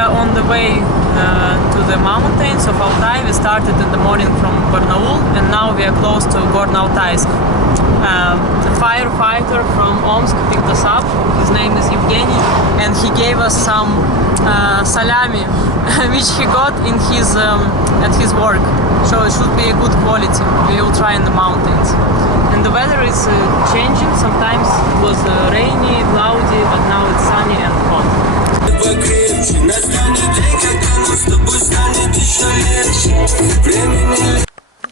are on the way to the mountains of Altai. We started in the morning from Barnaul and now we are close to Gorny Altaisk. The firefighter from Omsk picked us up. His name is Evgeny, and he gave us some salami, which he got in his at his work. So it should be a good quality. We will try in the mountains. And the weather is changing. Sometimes it was rainy, cloudy, but now it's sunny and hot.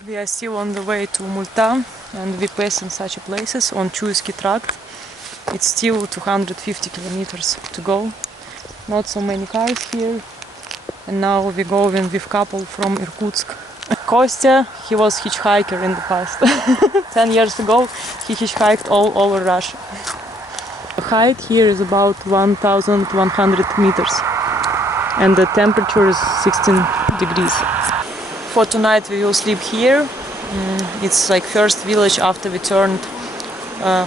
We are still on the way to Multa, and we pass in such places on Chuyski Tract. It's still 250 kilometers to go. Not so many cars here. And now we're going with couple from Irkutsk. Kostya, he was hitchhiker in the past. 10 years ago he hitchhiked all over Russia. The height here is about 1,100 meters and the temperature is 16 degrees. For tonight we will sleep here. It's like first village after we turned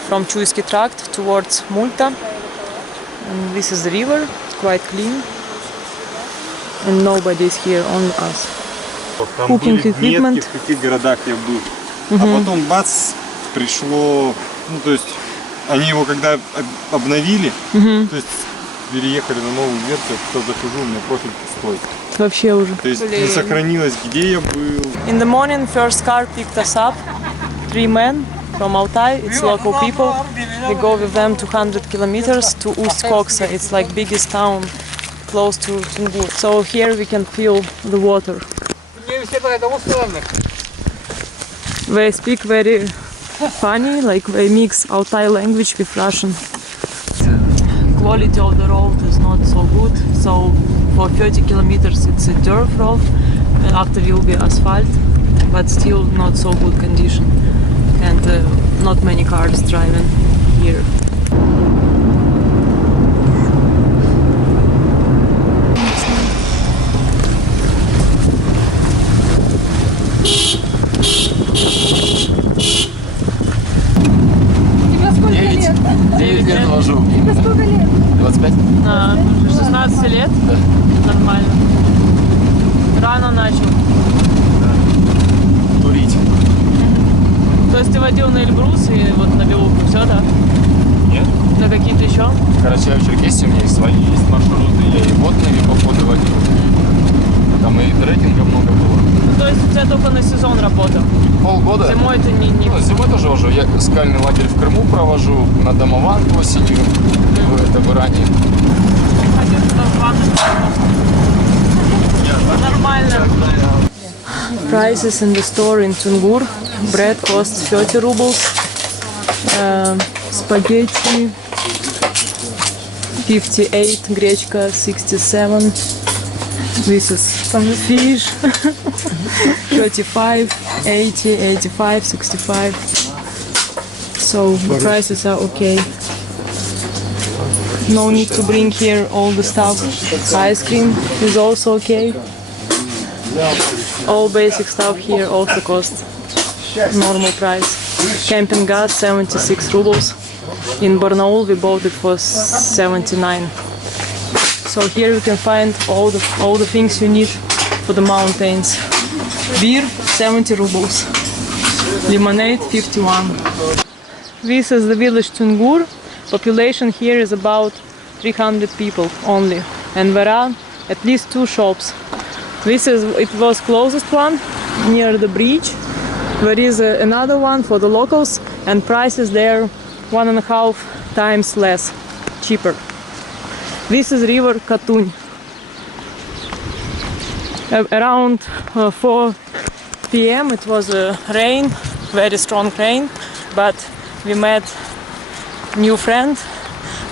from Chuyski Tract towards Multa. And this is the river, quite clean. And nobody is here, only us. Там Cooking были метки, equipment. в каких городах я был. А потом бац, пришло, ну то есть они его когда обновили, то есть переехали на новую версию, я туда захожу, у меня профиль пустой. Вообще уже. То есть не сохранилось, где я был. In the morning, first car picked us up. 3 men from Altai. It's local people. We go with them 200 kilometers to Ust-Koksa. It's like biggest town close to Tyungur. So here we can feel the water. They speak very funny, like they mix Altai language with Russian. Quality of the road is not so good, so for 30 kilometers it's a dirt road, after will be asphalt, but still not so good condition, and not many cars driving here. Лет вожу. Тебе сколько лет? 25. 16 лет? Да. Нормально. Рано начал. Да. Курить. То есть ты водил на Эльбрус и вот на Белуху, все, да? Нет. На какие-то еще? В Карачаево-Черкесии у меня есть свои есть маршруты, я и водные походы водил. Там и трекинга много было. Ну, то есть у тебя только на сезон работа? Полгода. Зимой ты не... Ну, зимой тоже вожу. Я скальный лагерь в Крыму провожу, на Домованку осенью, это в Иране. Хотел туда в ванну. Нормально. Prices in the store in Tyungur. Bread costs 30 rubles. Spaghetti 58, гречка 67. This is fish 35, 80, 85, 65. So the prices are okay. No need to bring here all the stuff. Ice cream is also okay. All basic stuff here also costs normal price. Camping gas 76 rubles. In Barnaul we bought it for 79. So here you can find all the things you need for the mountains. Beer 70 rubles. Lemonade 51. This is the village Tyungur. Population here is about 300 people only, and there are at least 2 shops. It was closest one near the bridge. There is another one for the locals, and prices there 1.5 times less, cheaper. This is river Katuny. Around 4 p.m. it was rain, very strong rain, but we met new friend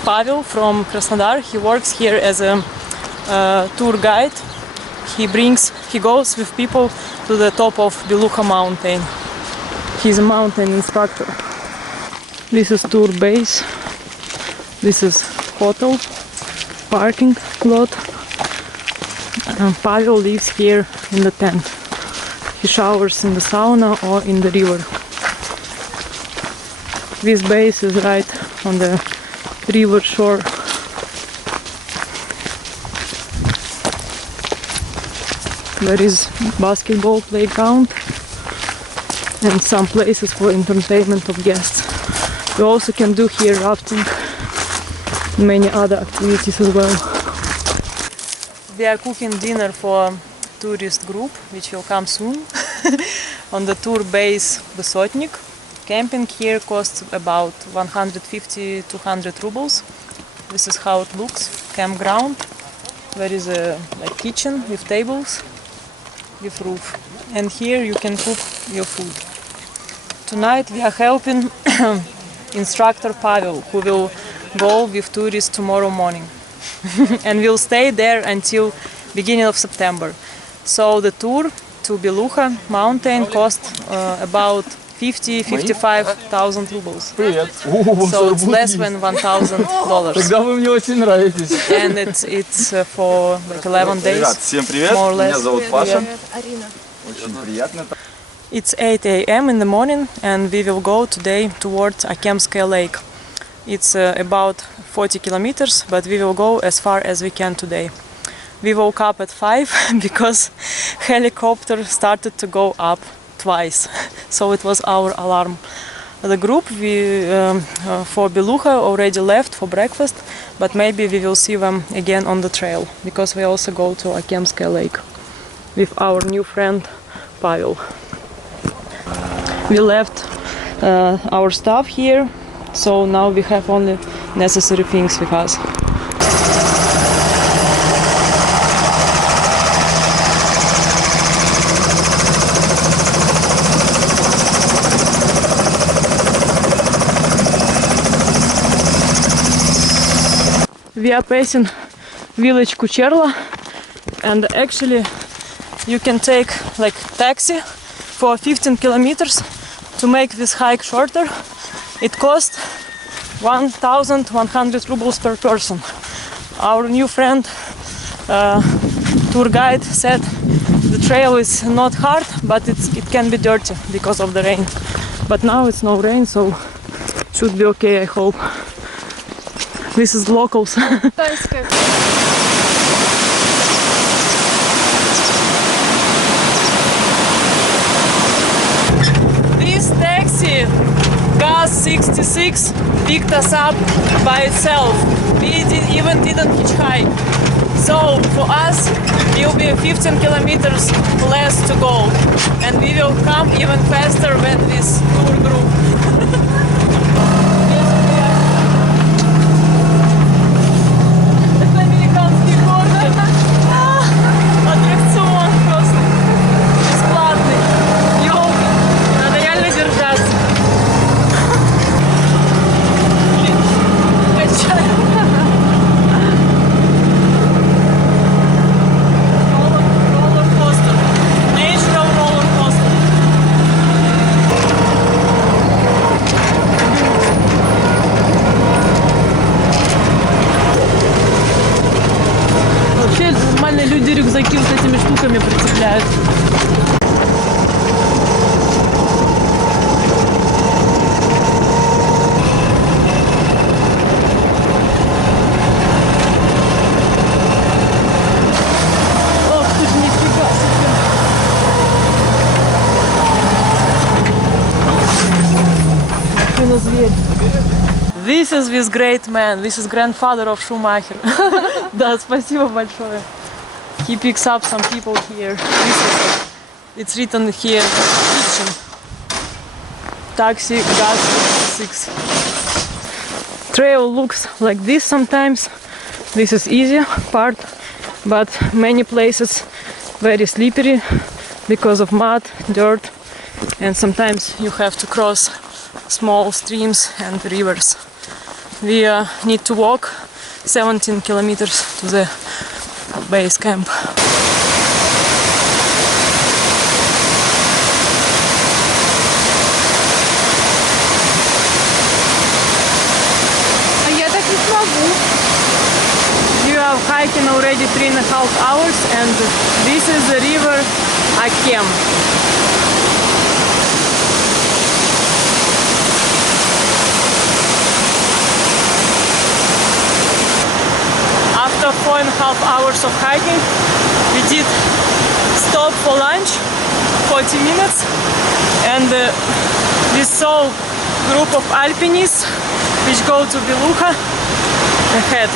Pavel from Krasnodar. He works here as a tour guide. He goes with people to the top of Belukha mountain. He's a mountain instructor. This is tour base. This is hotel, parking lot. Pavel lives here in the tent. He showers in the sauna or in the river. This base is right on the river shore. There is basketball playground and some places for entertainment of guests. You also can do here rafting, many other activities as well. We are cooking dinner for tourist group which will come soon. On the tour base Vysotnik. Camping here costs about 150-200 rubles. This is how it looks. Campground. There is a kitchen with tables, with roof. And here you can cook your food. Tonight we are helping instructor Pavel, who will go with tourists tomorrow morning. And we'll stay there until beginning of September. So the tour to Belukha mountain cost about 50-55,000 rubles. Привет. So it's less than $1,000. Тогда вы мне очень нравитесь. And it's for like 11 days. Ребят, всем привет. More or less. Меня зовут Паша. Арина. Очень приятно. It's 8 a.m. in the morning and we will go today towards Akkem Lake. It's about 40 kilometers, but we will go as far as we can today. We woke up at 5 because helicopter started to go up twice, so it was our alarm. The group for Belukha already left for breakfast, but maybe we will see them again on the trail because we also go to Akkem Lake with our new friend Pavel. We left our stuff here, so now we have only necessary things with us. We are passing village Kucherla, and actually you can take like taxi for 15 kilometers to make this hike shorter. It costs 1,100 rubles per person. Our new friend tour guide said the trail is not hard, but it can be dirty because of the rain. But now it's no rain, so should be okay, I hope. This is locals. Тайская. This taxi, Gas 66, picked us up by itself. We even didn't hitchhike. So for us, it will be 15 kilometers less to go. And we will come even faster than this tour group. Люди рюкзаки вот этими штуками прицепляют. Ох, тут нифига себе. Какой на зверь. This is this great man. This is grandfather of Schumacher. Да, спасибо большое. He picks up some people here. It's written here, kitchen. Taxi, gas 6. Trail looks like this sometimes. This is easy part, but many places very slippery because of mud, dirt, and sometimes you have to cross small streams and rivers. We need to walk 17 kilometers to the base camp. А я так не смогу. We are hiking already 3.5 hours and this is the river Akkem. After 4.5 hours of hiking, we did stop stopped for lunch, 40 minutes, and we saw group of alpinists which go to Belukha ahead.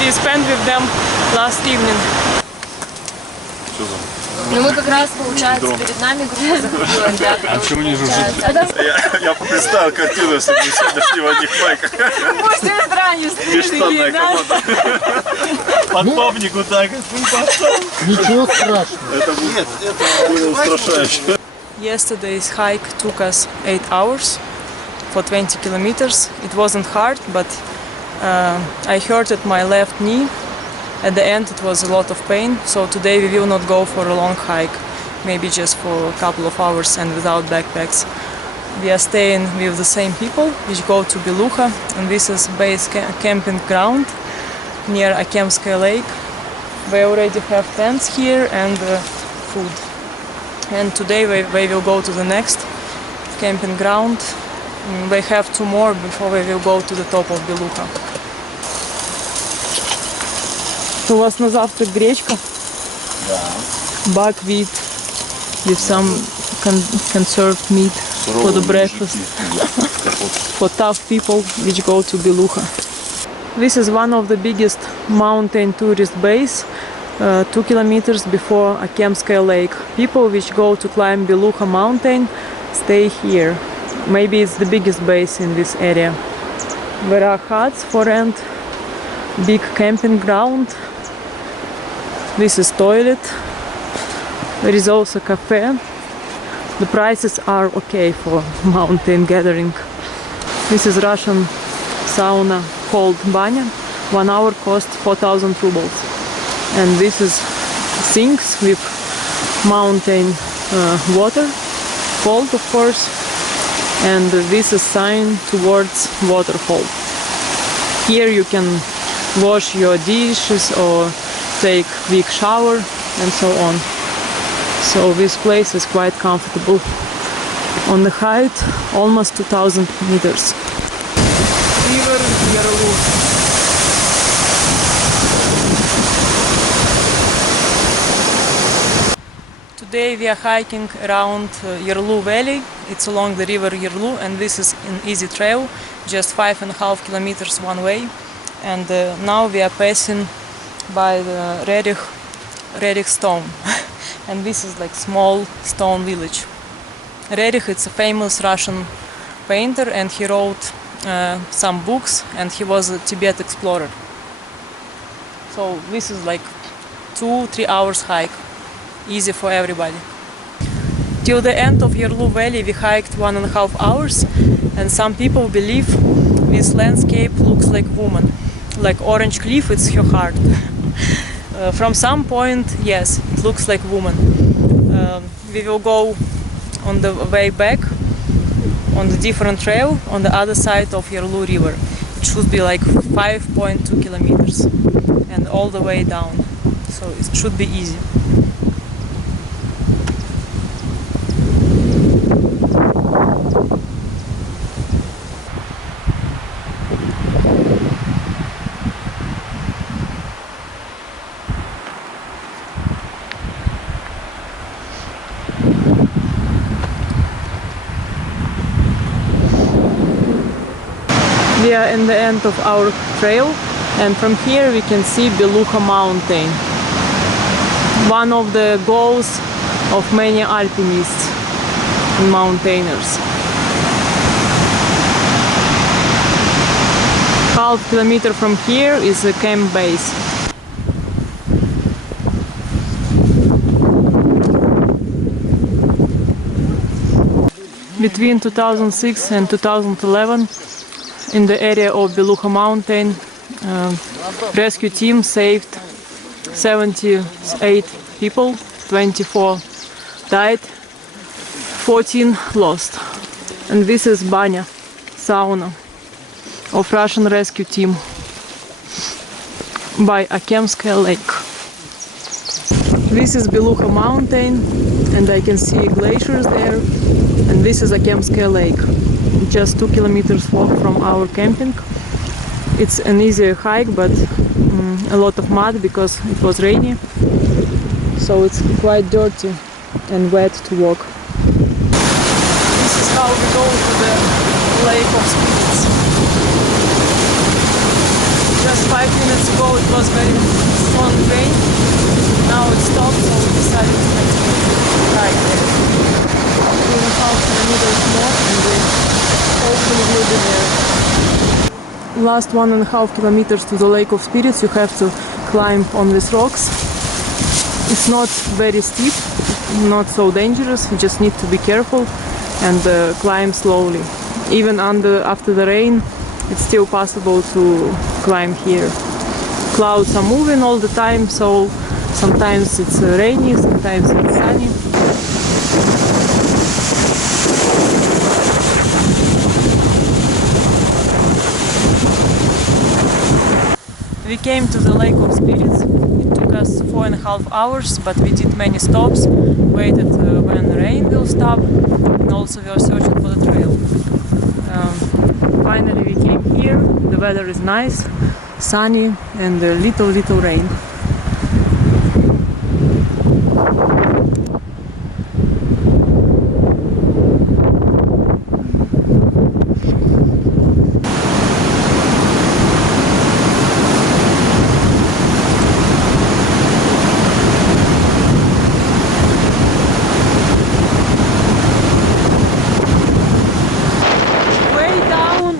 We spent with them last evening. Ну мы как раз, получается, перед нами группа заходила, ребята. А почему не жужжит? Я представил картину, если бы сегодня шли в одних майках. Пусть без ранее Бесштанная команда. Подпопник вот так. Ничего страшного. Это было устрашающе. Yesterday's hike took us 8 hours for 20 kilometers. It wasn't hard, but I hurted my left knee. At the end it was a lot of pain, so today we will not go for a long hike, maybe just for a couple of hours and without backpacks. We are staying with the same people which go to Belukha, and this is base camping ground near Akkem Lake. We already have tents here and food. And today we will go to the next camping ground. We have 2 more before we will go to the top of Belukha. У вас на завтрак гречка? Да. Buckwheat with some conserved meat for the breakfast. For tough people which go to Belukha. This is one of the biggest mountain tourist base, 2 kilometers before Akkem Lake. People which go to climb Belukha mountain stay here. Maybe it's the biggest base in this area. There are huts for rent, big camping ground. This is toilet. There is also cafe. The prices are okay for mountain gathering. This is Russian sauna called banya. 1 hour costs 4,000 rubles. And this is sinks with mountain water, cold of course. And this is sign towards waterfall. Here you can wash your dishes or take quick shower and so on. So this place is quite comfortable. On the height almost 2,000 meters. River Yarlu. Today we are hiking around Yarlu Valley. It's along the river Yarlu, and this is an easy trail, just 5.5 kilometers one way. And now we are passing by the Rerich stone. And this is like small stone village. Rerich is a famous Russian painter, and he wrote some books, and he was a Tibet explorer. So this is like 2-3 hours hike, easy for everybody. Till the end of Yarlu Valley we hiked 1.5 hours, and some people believe this landscape looks like woman, like orange cliff, it's her heart. From some point, yes, it looks like woman. We will go on the way back on the different trail on the other side of Yarlu river. It should be like 5.2 kilometers and all the way down, so it should be easy. We are in the end of our trail, and from here we can see Belukha mountain, one of the goals of many alpinists and mountaineers. Half kilometer from here is a camp base. Between 2006 and 2011, in the area of Belukha mountain, rescue team saved 78 people, 24 died, 14 lost. And this is banya, sauna of Russian rescue team by Akkem Lake. This is Belukha mountain, and I can see glaciers there, and this is Akkem Lake. Just 2 kilometers walk from our camping. It's an easier hike, but a lot of mud because it was rainy, so it's quite dirty. and wet to walk. This is how we go to the Lake of Spirits. Just 5 minutes ago it was very strong rain. Now it stopped, so we decided to continue to hike there. 2.5 kilometers more and we hopefully will be there. Last 1.5 kilometers to the Lake of Spirits you have to climb on these rocks. It's not very steep, not so dangerous, you just need to be careful and climb slowly. Even after the rain, it's still possible to climb here. Clouds are moving all the time, so sometimes it's rainy, sometimes it's sunny. We came to the Lake of Spirits. It took us 4.5 hours, but we did many stops, waited when the rain will stop, and also we are searching for the trail. Finally we came here, the weather is nice, sunny and a little rain.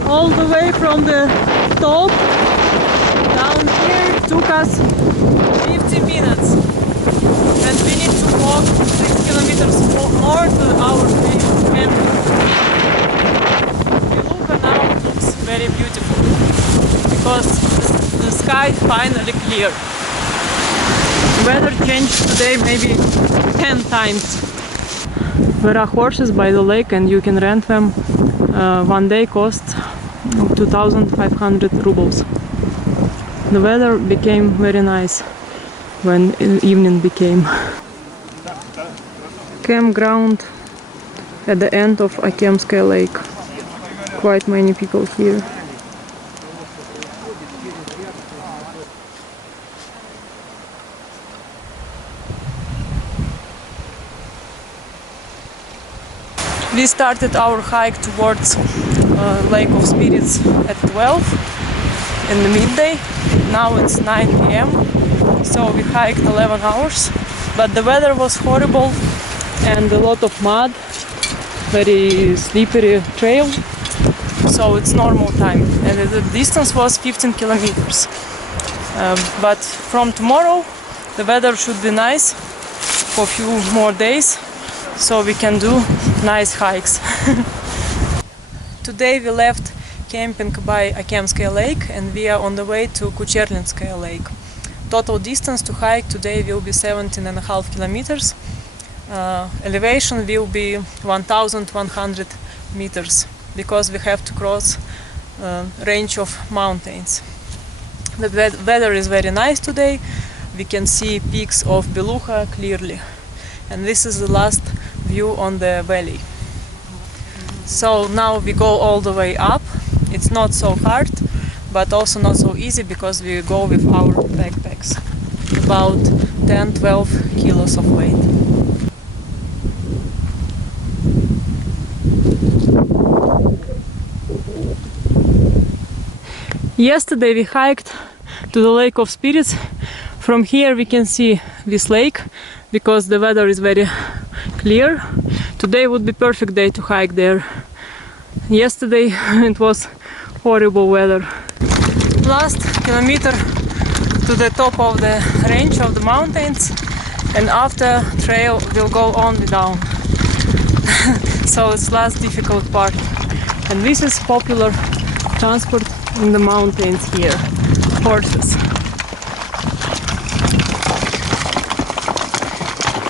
All the way from the top down here took us 50 minutes and we need to walk 6 kilometers more to our camp. Belukha now looks very beautiful because the sky finally clear. Weather changed today maybe 10 times. There are horses by the lake and you can rent them. One day costs 2,500 rubles. The weather became very nice when evening became. Campground at the end of Akkem Lake. Quite many people here. We started our hike towards Lake of Spirits at 12 in the midday. Now it's 9 p.m. So we hiked 11 hours, but the weather was horrible and a lot of mud, very slippery trail, so it's normal time and the distance was 15 kilometers. But from tomorrow the weather should be nice for a few more days, so we can do nice hikes. Today we left camping by Akkem Lake and we are on the way to Kucherla Lake. Total distance to hike today will be 17.5 kilometers. Elevation will be 1,100 meters because we have to cross a range of mountains. The weather is very nice today. We can see peaks of Belukha clearly. And this is the last view on the valley. So now we go all the way up. It's not so hard, but also not so easy because we go with our backpacks. About 10-12 kilos of weight. Yesterday we hiked to the Lake of Spirits. From here we can see this lake because the weather is very clear. Today would be perfect day to hike there. Yesterday it was horrible weather. Last kilometer to the top of the range of the mountains, and after trail will go only down. So it's last difficult part. And this is popular transport in the mountains here, horses.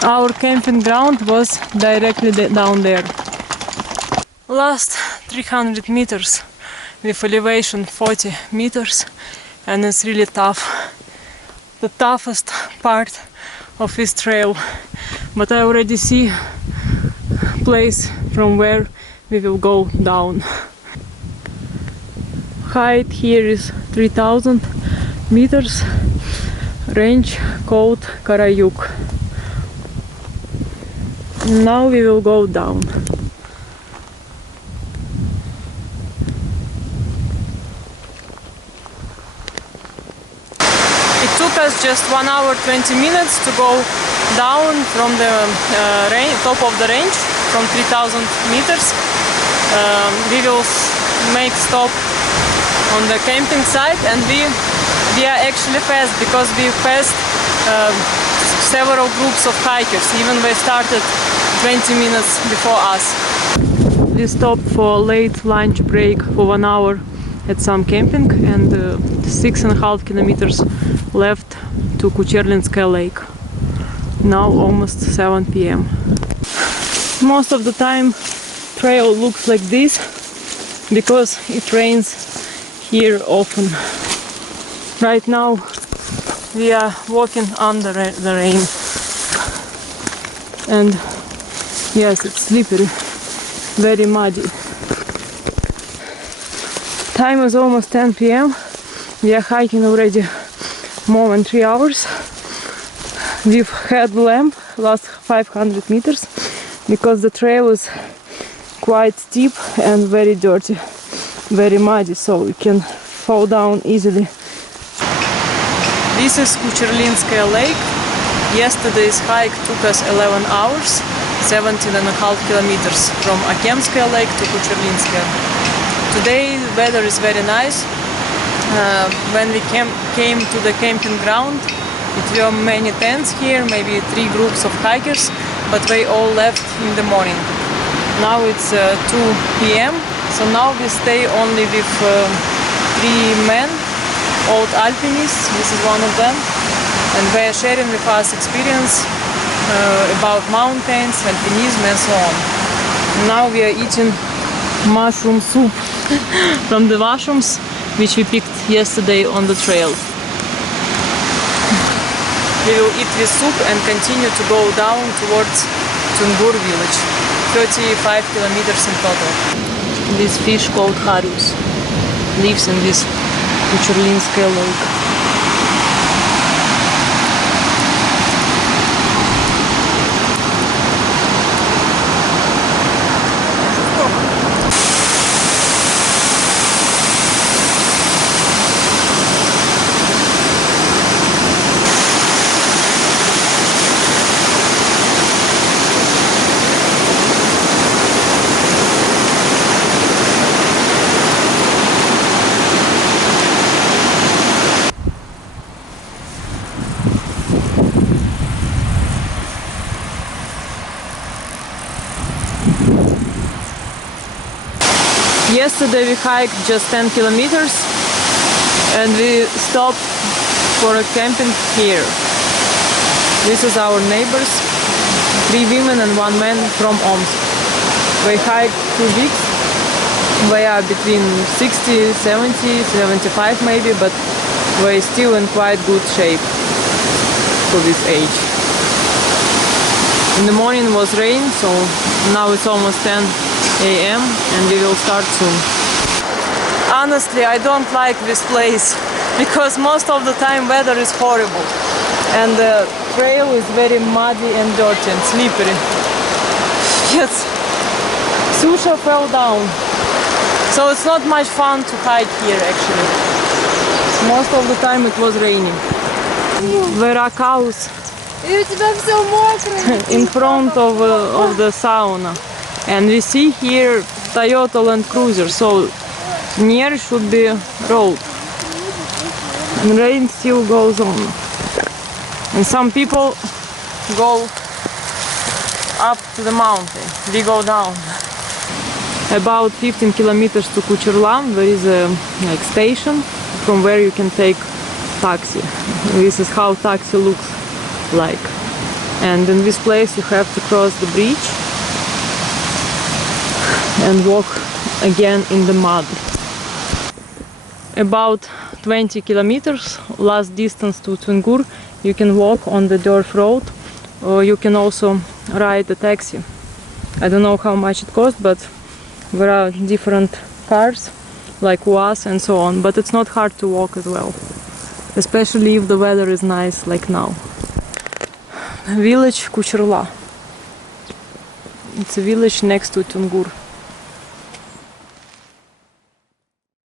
Our camping ground was directly down there. Last 300 meters with elevation 40 meters, and it's really tough. The toughest part of this trail. But I already see place from where we will go down. Height here is 3000 meters. Range called Karayuk. Now we will go down. It took us just 1 hour 20 minutes to go down from the top of the range, from 3000 meters. We will make stop on the camping site, and we are actually fast because we passed several groups of hikers, even they started 20 minutes before us. We stopped for late lunch break for 1 hour at some camping, and 6.5 kilometers left to Kucherla Lake. Now almost 7 p.m. Most of the time trail looks like this because it rains here often. Right now we are walking under the rain, and yes, it's slippery, very muddy. Time is almost 10 p.m. We are hiking already more than 3 hours. We've had lamp last 500 meters because the trail is quite steep and very dirty, very muddy, so you can fall down easily. This is Kucherla Lake. Yesterday's hike took us 11 hours, 17.5 kilometers from Akkem Lake to Kucherla. Today the weather is very nice. When we came to the camping ground, it were many tents here, maybe 3 groups of hikers, but they all left in the morning. Now it's 2 p.m. So now we stay only with 3 men, old alpinists. This is one of them, and they are sharing with us experience about mountains, alpinism and so on. Now we are eating mushroom soup from the mushrooms which we picked yesterday on the trail. We will eat this soup and continue to go down towards Tyungur village, 35 kilometers in total. This fish called Harus lives in this Kucherla Lake. Yesterday we hiked just 10 kilometers and we stopped for a camping here. This is our neighbors, 3 women and 1 man from Omsk. They hiked 2 weeks. They are between 60, 70, 75 maybe, but they're still in quite good shape for this age. In the morning was rain, so now it's almost 10 a.m. and we will start soon. Honestly, I don't like this place because most of the time weather is horrible and the trail is very muddy and dirty and slippery. Yes, Ksusha fell down, so it's not much fun to hike here actually. Most of the time it was raining. There are cows in front of the sauna. And we see here Toyota Land Cruiser, so near should be road. And rain still goes on. And some people go up to the mountain. We go down. About 15 kilometers to Kucherla, there is a station from where you can take taxi. This is how taxi looks like. And in this place you have to cross the bridge and walk again in the mud. About 20 kilometers, last distance to Tyungur, you can walk on the dirt road, or you can also ride a taxi. I don't know how much it costs, but there are different cars like UAZ and so on, but it's not hard to walk as well, especially if the weather is nice like now. Village Kucherla. It's a village next to Tyungur.